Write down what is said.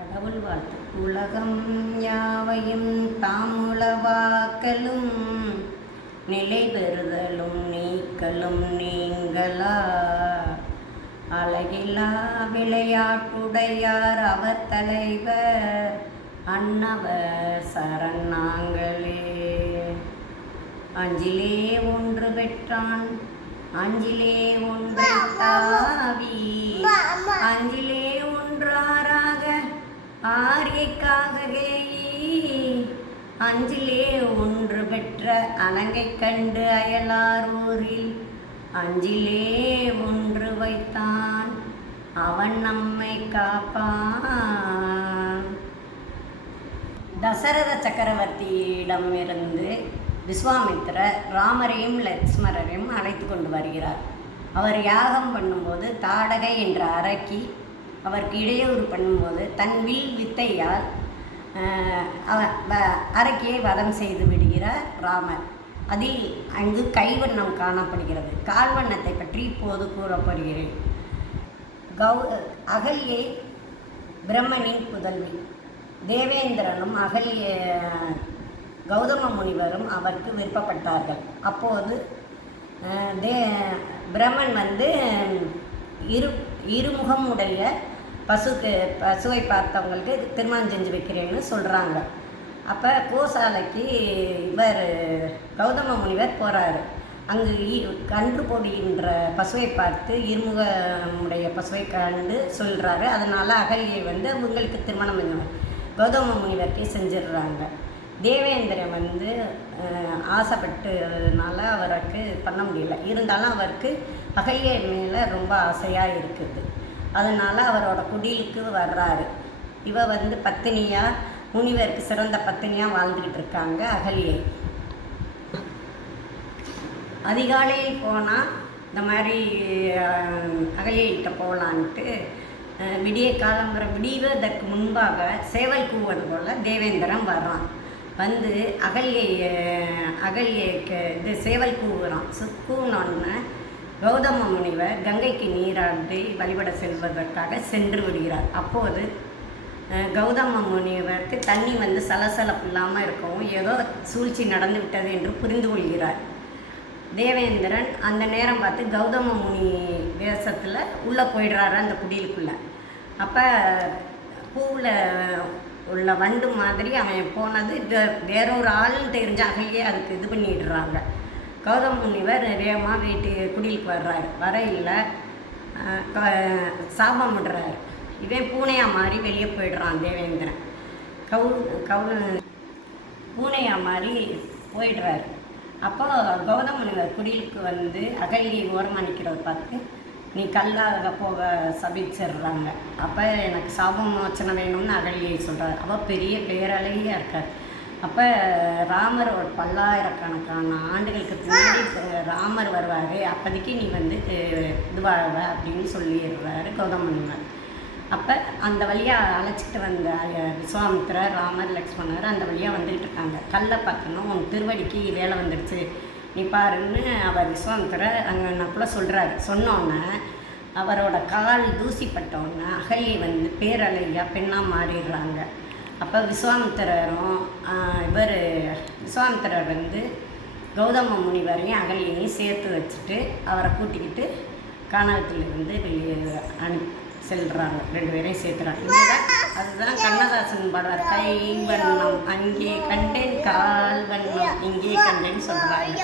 கடவுள் வாழ்த்து. உலகம் யாவையும் தாமுளவாக்கலும் நிலை பெறுதலும் நீக்கலும் நீங்களா அழகிலா விளையாட்டுடையார் அவர் தலைவர் அன்னவர் சரண் நாங்களே. அஞ்சிலே ஒன்று பெற்றான் அஞ்சிலே ஒன்றை தாவி அஞ்சிலே ஒன்றாராக ஆரியைக்காக அஞ்சிலே ஒன்று பெற்ற அணங்கை கண்டு அயலாரூரில் அஞ்சிலே ஒன்று வைத்தான் அவன் நம்மை காப்பான். தசரத சக்கரவர்த்தியிடமிருந்து விஸ்வாமித்திரர் ராமரையும் லட்சுமணரையும் அழைத்து கொண்டு வருகிறார். அவர் யாகம் பண்ணும்போது தாடகை என்ற அரக்கி அவருக்கு இடையூறு பண்ணும்போது தன் வில் வித்தையால் அரக்கியை வதம் செய்து விடுகிறார் ராமர். அதில் அங்கு கைவண்ணம் காணப்படுகிறது. கால்வண்ணத்தை பற்றி இப்போது கூறப்படுகிறேன். அகல்யை பிரம்மனின் புதல்வி. தேவேந்திரனும் கௌதம முனிவரும் அவருக்கு விருப்பப்பட்டார்கள். அப்போது பிரம்மன் இருமுகமுடைய பசுவை பார்த்தவங்களுக்கு திருமணம் செஞ்சு வைக்கிறேன்னு சொல்கிறாங்க. அப்போ கோசாலைக்கு இவர் கௌதம முனிவர் போகிறாரு. அங்கு கன்று பொடின்ற பசுவை பார்த்து இருமுகமுடைய பசுவை கண்டு சொல்கிறாரு. அதனால் அகல்யை உங்களுக்கு திருமணம் கௌதம முனிவர்க்கே செஞ்சிடுறாங்க. தேவேந்திரன் ஆசைப்பட்டதுனால அவருக்கு பண்ண முடியல. இருந்தாலும் அவருக்கு அகல்யை மேலே ரொம்ப ஆசையாக இருக்குது. அதனால் அவரோட குடிலுக்கு வர்றாரு. இவ பத்தினியாக முனிவருக்கு சிறந்த பத்தினியாக வாழ்ந்துக்கிட்டு இருக்காங்க அகல்யை. அதிகாலையில் போனால் இந்த மாதிரி அகல்யிட்ட போகலான்ட்டு விடிவதற்கு முன்பாக சேவல் கூவது போல் தேவேந்திரன் வர்றான். அகல்யைக்கு இது சேவல் கூவுறான். கூவினோன்னு கௌதம முனிவர் கங்கைக்கு நீராடி வழிபட செல்வதற்காக சென்று விடுகிறார். அப்போது கௌதம முனிவருக்கு தண்ணி சலசலப்பு இல்லாமல் இருக்கவும் ஏதோ சூழ்ச்சி நடந்து விட்டது என்று புரிந்து கொள்கிறார். தேவேந்திரன் அந்த நேரம் பார்த்து கௌதம முனி வேஷத்தில் உள்ளே போயிடுறாரு அந்த குடிலுக்குள்ளே. அப்போ பூவில் உள்ள வண்டு மாதிரி அவன் போனது வேறொரு ஆளுன்னு தெரிஞ்ச அகல்யே அதுக்கு இது பண்ணிடுறாங்க. கௌதம முனிவர் வேகமாக குடிலுக்கு வர்றாரு. வரையில் சாபம் விடுறாரு. இவன் பூனையாக மாறி வெளியே போயிடுறான். தேவேந்திரன் பூனையாக மாறி போயிடுறாரு. அப்போ கௌதம முனிவர் குடிலுக்கு அகல்யை ஓரமாக நிற்கிறத பார்த்து நீ கல்லாக போக சபிச்சிடுறாங்க. அப்போ எனக்கு சாபம் மோச்சனை வேணும்னு அகல்யை சொல்கிறார். அவள் பெரிய பேரழகியாக இருக்கார். அப்போ ராமர் ஒரு பல்லாயிரக்கணக்கான ஆண்டுகளுக்கு பின்னாடி ராமர் வருவார். அப்போதைக்கு நீ இதுவாழ அப்படின்னு சொல்லிடுறாரு கௌதம முனிவர். அப்போ அந்த வழியாக அழைச்சிட்டு வந்த விஸ்வாமித்திரர் ராமர் லக்ஷ்மணர் அந்த வழியாக வந்துக்கிட்டு இருக்காங்க. கல்லை பார்த்தோன்னா உன் திருவடிக்கு வேலை வந்துடுச்சு நீ பாருன்னு அவர் விஸ்வாமித்திரர் அங்கே நக்குள்ள சொல்கிறாரு. சொன்னோன்னே அவரோட கால் தூசிப்பட்டோன்னே அகல்யை பேரழகியாக பெண்ணாக மாறிடுறாங்க. அப்போ விஸ்வாமித்திரர் கௌதம முனிவரையும் அகல்யையும் சேர்த்து வச்சுட்டு அவரை கூட்டிக்கிட்டு கானகத்திலிருந்து வெளியே செல்கிறாங்க. 2 பேரையும் சேர்த்துறாங்க. அதுதான் கண்ணதாசன் பாடுவார். கை வண்ணம் அங்கே கண்டேன் கால் வண்ணம் இங்கே கண்டேன்னு சொல்கிறாங்க.